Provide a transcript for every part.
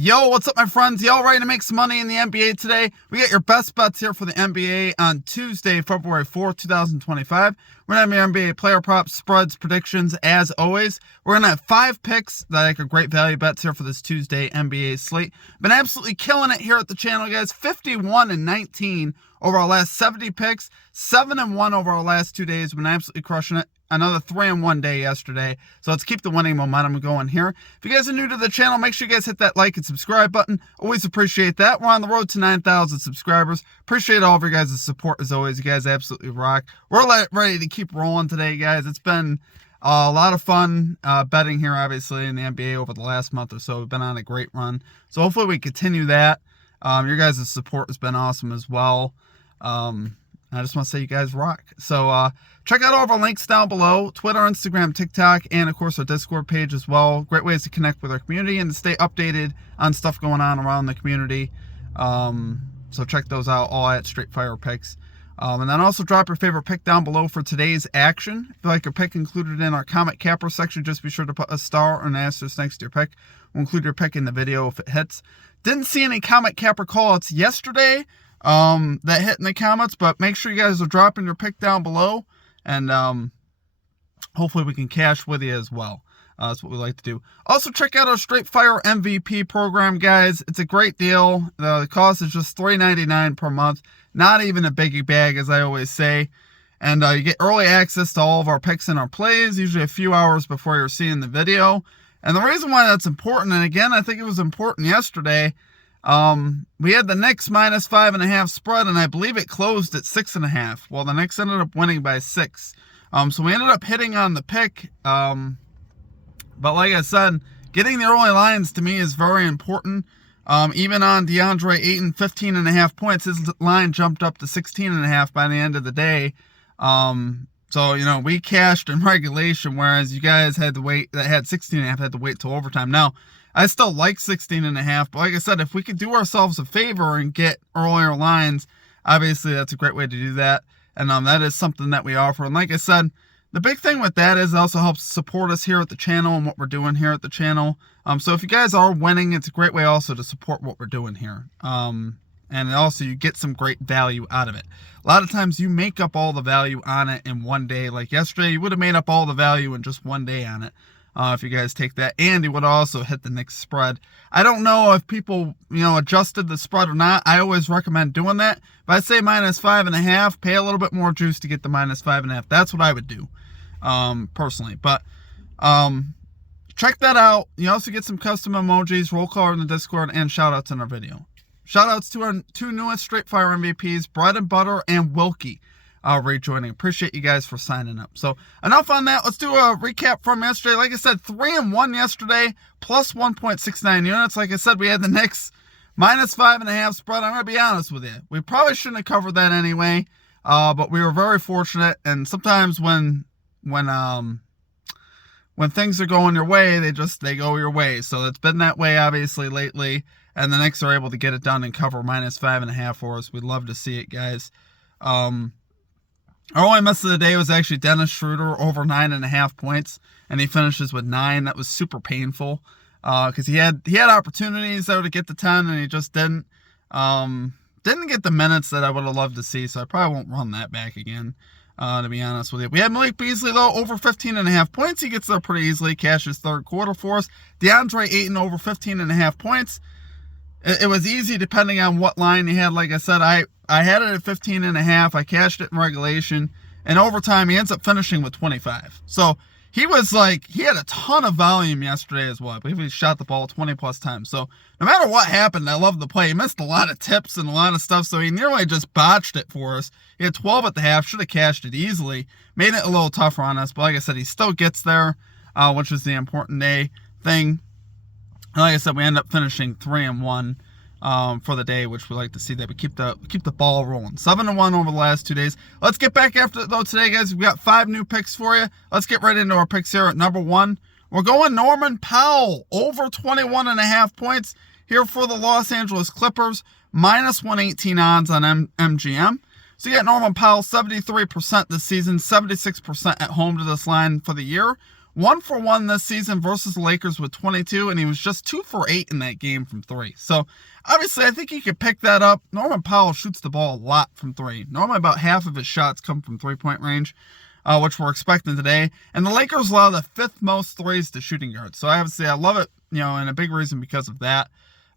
Yo, what's up, my friends? Y'all ready to make some money in the NBA today? We got your best bets here for the NBA on Tuesday, February 4th, 2025. We're going to have your NBA player props, spreads, predictions, as always. We're going to have 5 picks that are great value bets here for this Tuesday NBA slate. Been absolutely killing it here at the channel, guys. 51-19 over our last 70 picks. 7-1 over our last 2 days. Been absolutely crushing it. Another 3-1 day yesterday. So let's keep the winning momentum going here. If you guys are new to the channel, make sure you guys hit that like and subscribe button. Always appreciate that. We're on the road to 9,000 subscribers. Appreciate all of your guys' support as always. You guys absolutely rock. We're ready to keep rolling today, guys. It's been a lot of fun betting here, obviously, in the NBA over the last month or so. We've been on a great run. So hopefully we continue that. Your guys' support has been awesome as well. I just want to say you guys rock. So check out all of our links down below. Twitter, Instagram, TikTok, and of course our Discord page as well. Great ways to connect with our community and to stay updated on stuff going on around the community. So check those out, all at Straight Fire Picks. And then also drop your favorite pick down below for today's action. If you like your pick included in our comment capper section, just be sure to put a star or an asterisk next to your pick. We'll include your pick in the video if it hits. Didn't see any comment capper callouts yesterday that hit in the comments, but make sure you guys are dropping your pick down below, and hopefully we can cash with you as well. That's what we like to do. Also, check out our Straight Fire MVP program, guys. It's a great deal. The cost is just $3.99 per month. Not even a biggie bag, as I always say. And you get early access to all of our picks and our plays, usually a few hours before you're seeing the video. And the reason why that's important, and again, I think it was important yesterday, we had the Knicks minus 5.5 spread, and I believe it closed at 6.5. Well, the Knicks ended up winning by 6. So we ended up hitting on the pick. But like I said, getting the early lines to me is very important. Even on DeAndre Ayton, 15.5 points, his line jumped up to 16.5 by the end of the day. So, you know, we cashed in regulation, whereas you guys had to wait, that had 16.5, had to wait till overtime. Now, I still like 16.5, but like I said, if we could do ourselves a favor and get earlier lines, obviously that's a great way to do that. And that is something that we offer. And like I said, the big thing with that is it also helps support us here at the channel and what we're doing here at the channel. So if you guys are winning, it's a great way also to support what we're doing here. And also you get some great value out of it. A lot of times you make up all the value on it in one day. Like yesterday, you would have made up all the value in just one day on it. If you guys take that, and you would also hit the Knicks spread. I don't know if people, adjusted the spread or not. I always recommend doing that. But I say minus 5.5, pay a little bit more juice to get the minus 5.5. That's what I would do, personally. But check that out. You also get some custom emojis, roll call in the Discord, and shout outs in our video. Shout outs to our 2 newest Straight Fire MVPs, Bread and Butter and Wilkie. Rejoining. Appreciate you guys for signing up. So enough on that. Let's do a recap from yesterday. Like I said, 3-1 yesterday, plus 1.69 units. Like I said, we had the Knicks minus 5.5 spread. I'm going to be honest with you. We probably shouldn't have covered that anyway. But we were very fortunate. And sometimes when things are going your way, they go your way. So it's been that way obviously lately. And the Knicks are able to get it done and cover minus 5.5 for us. We'd love to see it, guys. Our only miss of the day was actually Dennis Schroeder over 9.5 points, and he finishes with 9. That was super painful because he had opportunities though to get to 10, and he just didn't get the minutes that I would have loved to see. So I probably won't run that back again, to be honest with you. We had Malik Beasley though over 15.5 points. He gets there pretty easily. Cashes third quarter for us. DeAndre Ayton over 15.5 points. It was easy depending on what line he had. Like I said, I had it at 15.5. I cashed it in regulation. And overtime, he ends up finishing with 25. So he had a ton of volume yesterday as well. I believe he shot the ball 20 plus times. So no matter what happened, I love the play. He missed a lot of tips and a lot of stuff. So he nearly just botched it for us. He had 12 at the half. Should have cashed it easily. Made it a little tougher on us. But like I said, he still gets there, which is the important thing. And like I said, we end up finishing 3-1 for the day, which we like to see that we keep the ball rolling. 7-1 over the last 2 days. Let's get back after it though today, guys. We got 5 new picks for you. Let's get right into our picks here at number 1. We're going Norman Powell over 21.5 points here for the Los Angeles Clippers. Minus 118 odds on MGM. So you got Norman Powell 73% this season, 76% at home to this line for the year. 1-for-1 this season versus the Lakers with 22, and he was just 2-for-8 in that game from 3. So, obviously, I think he could pick that up. Norman Powell shoots the ball a lot from 3. Normally, about half of his shots come from three-point range, which we're expecting today. And the Lakers allow the 5th most threes to shooting guards. So, obviously, I love it, and a big reason because of that.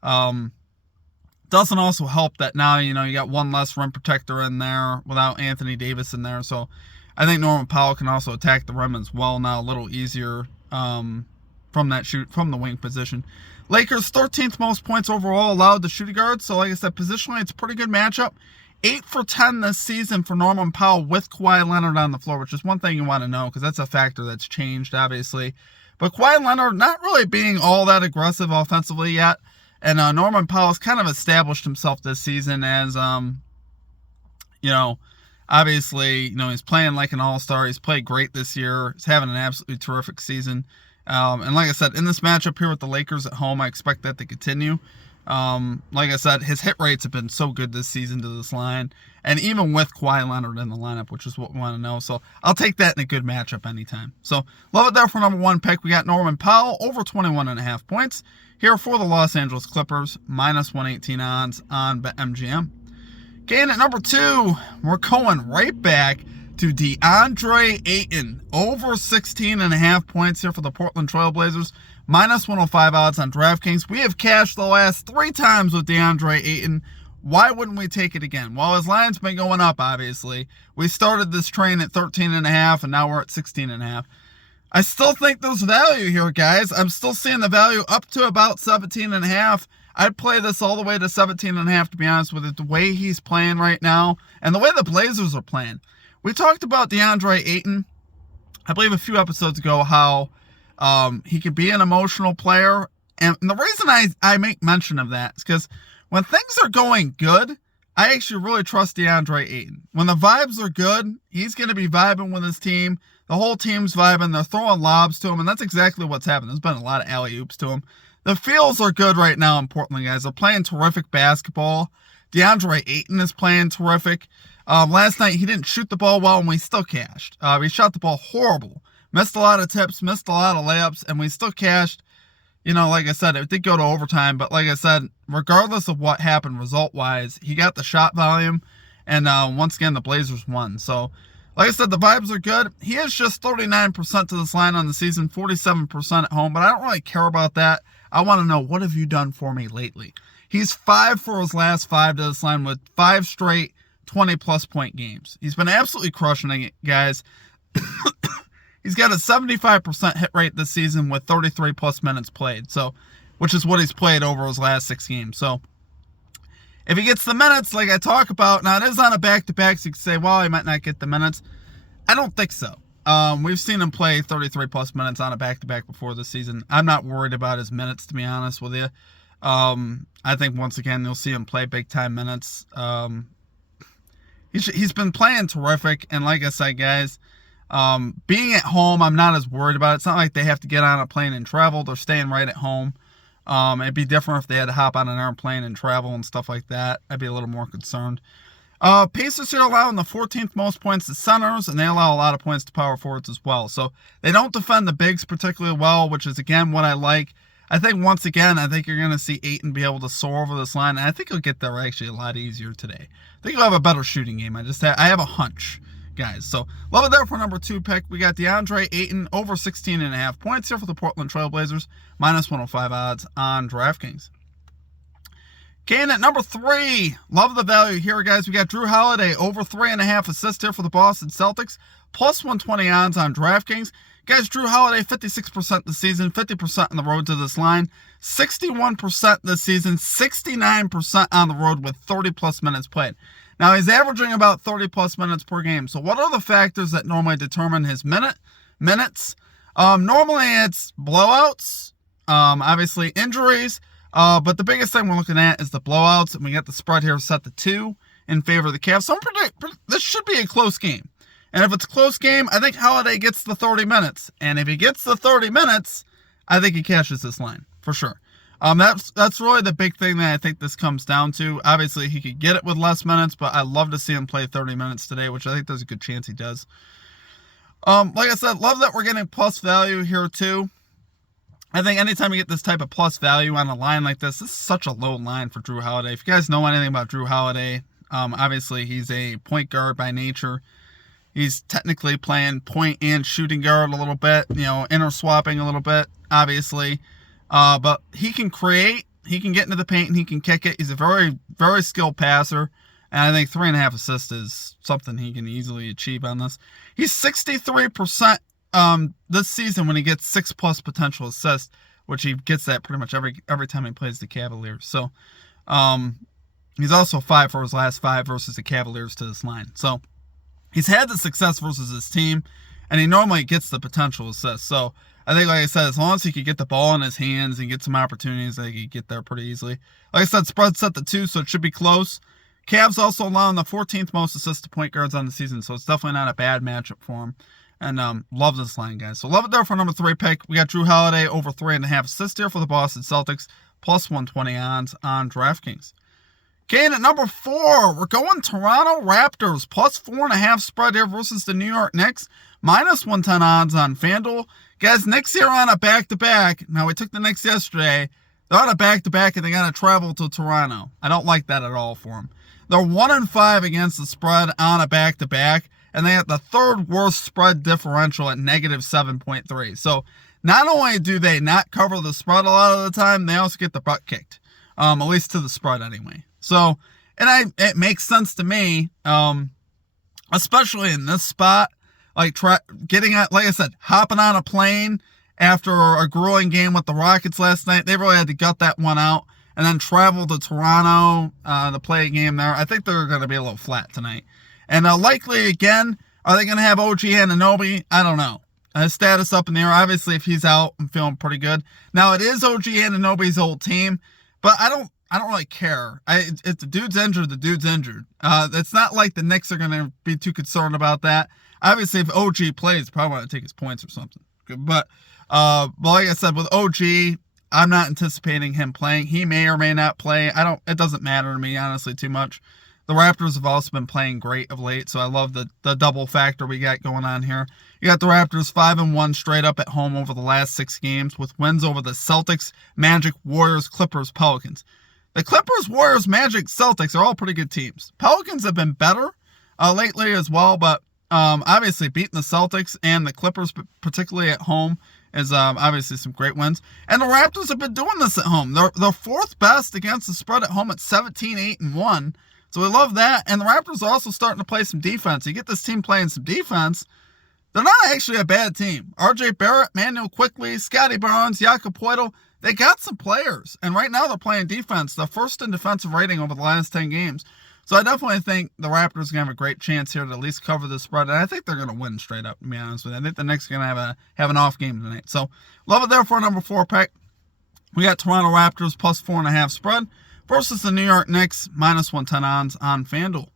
Doesn't also help that now, you got one less rim protector in there without Anthony Davis in there. So, I think Norman Powell can also attack the rim as well now, a little easier from the wing position. Lakers 13th most points overall allowed to shooting guards. So like I said, positionally it's a pretty good matchup. 8 for 10 this season for Norman Powell with Kawhi Leonard on the floor, which is one thing you want to know because that's a factor that's changed obviously. But Kawhi Leonard not really being all that aggressive offensively yet, and Norman Powell's kind of established himself this season as obviously, he's playing like an all-star. He's played great this year. He's having an absolutely terrific season. And like I said, in this matchup here with the Lakers at home, I expect that to continue. Like I said, his hit rates have been so good this season to this line. And even with Kawhi Leonard in the lineup, which is what we want to know. So I'll take that in a good matchup anytime. So love it there for number 1 pick. We got Norman Powell over 21.5 points. Here for the Los Angeles Clippers, -118 odds on BetMGM. Okay, and at number 2, we're going right back to DeAndre Ayton. Over 16.5 points here for the Portland Trail Blazers. -105 odds on DraftKings. We have cashed the last 3 times with DeAndre Ayton. Why wouldn't we take it again? Well, his line's been going up, obviously. We started this train at 13.5, and now we're at 16.5. I still think there's value here, guys. I'm still seeing the value up to about 17.5. I'd play this all the way to 17.5, to be honest with it, the way he's playing right now and the way the Blazers are playing. We talked about DeAndre Ayton, I believe a few episodes ago, how he could be an emotional player. And the reason I make mention of that is because when things are going good, I actually really trust DeAndre Ayton. When the vibes are good, he's going to be vibing with his team. The whole team's vibing. They're throwing lobs to him, and that's exactly what's happened. There's been a lot of alley-oops to him. The feels are good right now in Portland, guys. They're playing terrific basketball. DeAndre Ayton is playing terrific. Last night, he didn't shoot the ball well, and we still cashed. He shot the ball horrible. Missed a lot of tips, missed a lot of layups, and we still cashed. Like I said, it did go to overtime, but like I said, regardless of what happened result-wise, he got the shot volume, and once again, the Blazers won. So, like I said, the vibes are good. He is just 39% to this line on the season, 47% at home, but I don't really care about that. I want to know, what have you done for me lately? He's 5 for his last 5 to this line with 5 straight 20-plus point games. He's been absolutely crushing it, guys. He's got a 75% hit rate this season with 33-plus minutes played, so which is what he's played over his last 6 games. So if he gets the minutes like I talk about, now it is on a back-to-back, so you can say, well, he might not get the minutes. I don't think so. We've seen him play 33-plus minutes on a back-to-back before this season. I'm not worried about his minutes, to be honest with you. I think, once again, you'll see him play big-time minutes. He's been playing terrific, and like I said, guys, being at home, I'm not as worried about it. It's not like they have to get on a plane and travel. They're staying right at home. It'd be different if they had to hop on an airplane and travel and stuff like that. I'd be a little more concerned. Pacers here allowing the 14th most points to centers, and they allow a lot of points to power forwards as well. So they don't defend the bigs particularly well, which is, again, what I like. I think, once again, I think you're going to see Ayton be able to soar over this line, and I think he'll get there actually a lot easier today. I think he'll have a better shooting game. I have a hunch, guys. So love it there for number 2 pick. We got DeAndre Ayton over 16.5 points here for the Portland Trail Blazers, -105 odds on DraftKings. Okay, and at number 3, love the value here, guys. We got Drew Holiday over 3.5 assists here for the Boston Celtics, +120 odds on DraftKings. Guys, Drew Holiday, 56% this season, 50% on the road to this line, 61% this season, 69% on the road with 30-plus minutes played. Now, he's averaging about 30-plus minutes per game. So what are the factors that normally determine his minutes? Normally, it's blowouts, obviously injuries, but the biggest thing we're looking at is the blowouts, and we got the spread here set to 2 in favor of the Cavs. So this should be a close game. And if it's a close game, I think Holiday gets the 30 minutes. And if he gets the 30 minutes, I think he cashes this line, for sure. That's really the big thing that I think this comes down to. Obviously, he could get it with less minutes, but I'd love to see him play 30 minutes today, which I think there's a good chance he does. Like I said, love that we're getting plus value here too. I think anytime you get this type of plus value on a line like this is such a low line for Drew Holiday. If you guys know anything about Drew Holiday, obviously he's a point guard by nature. He's technically playing point and shooting guard a little bit, inter swapping a little bit, obviously. But he can create, he can get into the paint, and he can kick it. He's a very, very skilled passer. And I think 3.5 assists is something he can easily achieve on this. He's 63% this season when he gets 6+ potential assists, which he gets that pretty much every time he plays the Cavaliers. So he's also 5 for his last 5 versus the Cavaliers to this line. So he's had the success versus his team, and he normally gets the potential assists. So I think, like I said, as long as he could get the ball in his hands and get some opportunities, I think he could get there pretty easily. Like I said, spread set to 2, so it should be close. Cavs also allowing the 14th most assists to point guards on the season, so it's definitely not a bad matchup for him. And love this line, guys. So love it there for number 3 pick. We got Drew Holiday over 3.5 assists here for the Boston Celtics, plus 120 odds on DraftKings. Okay, and at number 4, we're going Toronto Raptors, plus 4.5 spread here versus the New York Knicks, minus 110 odds on FanDuel. Guys, Knicks here on a back-to-back. Now, we took the Knicks yesterday. They're on a back-to-back, and they got to travel to Toronto. I don't like that at all for them. They're 1-5 against the spread on a back-to-back, and they have the 3rd worst spread differential at negative 7.3. So not only do they not cover the spread a lot of the time, they also get the butt kicked, at least to the spread anyway. So, it makes sense to me, especially in this spot, like getting at, like I said, hopping on a plane after a grueling game with the Rockets last night. They really had to gut that one out. And then travel to Toronto to play a game there. I think they're going to be a little flat tonight. And likely, again, are they going to have OG Anunoby? I don't know. His status up in the air. Obviously, if he's out, I'm feeling pretty good. Now, it is OG Anunoby's old team, but I don't really care. If the dude's injured, the dude's injured. It's not like the Knicks are going to be too concerned about that. Obviously, if OG plays, probably want to take his points or something. But like I said, with OG, I'm not anticipating him playing. He may or may not play. It doesn't matter to me, honestly, too much. The Raptors have also been playing great of late, so I love the double factor we got going on here. You got the Raptors 5-1 straight up at home over the last 6 games, with wins over the Celtics, Magic, Warriors, Clippers, Pelicans. The Clippers, Warriors, Magic, Celtics are all pretty good teams. Pelicans have been better lately as well, but obviously beating the Celtics and the Clippers, particularly at home, is obviously some great wins. And the Raptors have been doing this at home. They're 4th best against the spread at home at 17-8-1. So we love that. And the Raptors are also starting to play some defense. You get this team playing some defense, they're not actually a bad team. RJ Barrett, Manuel Quickley, Scotty Barnes, Jakob Poeltl, they got some players. And right now they're playing defense. They're first in defensive rating over the last 10 games. So I definitely think the Raptors are going to have a great chance here to at least cover the spread. And I think they're going to win straight up, to be honest with you. I think the Knicks are going to have an off game tonight. So love it there for number 4 pick. We got Toronto Raptors plus 4.5 spread versus the New York Knicks minus 110 odds on FanDuel.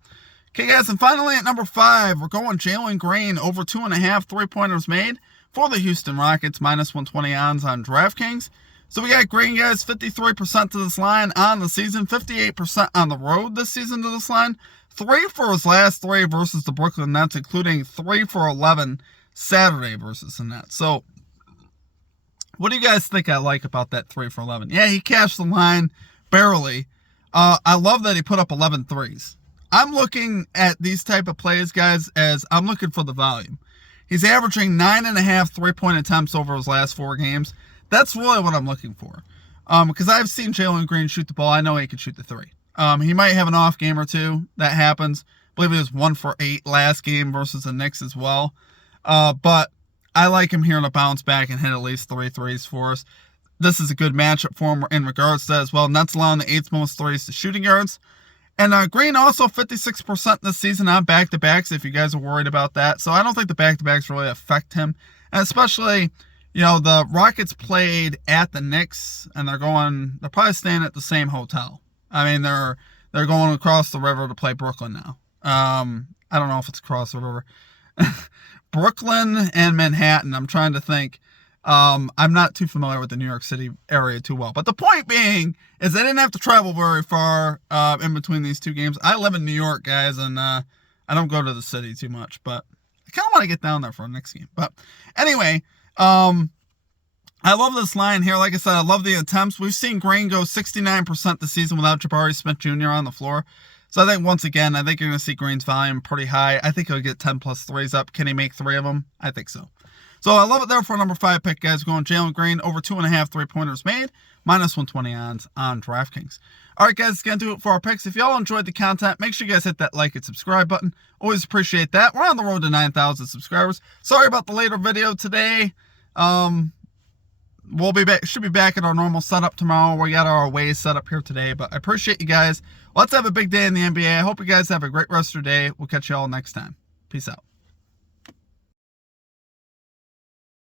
Okay, guys, and finally at number 5, we're going Jalen Green over 2.5 3-pointers made for the Houston Rockets minus 120 odds on DraftKings. So we got Green, guys, 53% to this line on the season, 58% on the road this season to this line, 3 for his last 3 versus the Brooklyn Nets, including 3 for 11 Saturday versus the Nets. So what do you guys think I like about that 3 for 11? Yeah, he cashed the line barely. I love that he put up 11 threes. I'm looking at these type of plays, guys, as I'm looking for the volume. He's averaging 9.5 3-point attempts over his last 4 games. That's really what I'm looking for. Because I've seen Jalen Green shoot the ball. I know he can shoot the 3. He might have an off game or two. That happens. I believe he was 1 for 8 last game versus the Knicks as well. But I like him here to bounce back and hit at least 3 threes for us. This is a good matchup for him in regards to that as well. Nets allowing the 8th most threes to shooting guards. And Green also 56% this season on back-to-backs, if you guys are worried about that. So I don't think the back-to-backs really affect him. And especially, the Rockets played at the Knicks, and they're probably staying at the same hotel. I mean, they're going across the river to play Brooklyn now. I don't know if it's across the river. Brooklyn and Manhattan, I'm trying to think. I'm not too familiar with the New York City area too well. But the point being is they didn't have to travel very far in between these 2 games. I live in New York, guys, and I don't go to the city too much. But I kind of want to get down there for a Knicks game. But anyway, I love this line here. Like I said, I love the attempts. We've seen Green go 69% this season without Jabari Smith Jr. on the floor. So I think, once again, I think you're going to see Green's volume pretty high. I think he'll get 10 plus threes up. Can he make 3 of them? I think so. So I love it there for number 5 pick, guys. Going Jalen Green over 2.5 3-pointers made, minus 120 odds on DraftKings. All right, guys, it's going to do it for our picks. If y'all enjoyed the content, make sure you guys hit that like and subscribe button. Always appreciate that. We're on the road to 9,000 subscribers. Sorry about the later video today. We'll be back. Should be back at our normal setup tomorrow. We got our ways set up here today, but I appreciate you guys. Let's have a big day in the NBA. I hope you guys have a great rest of your day. We'll catch you all next time. Peace out.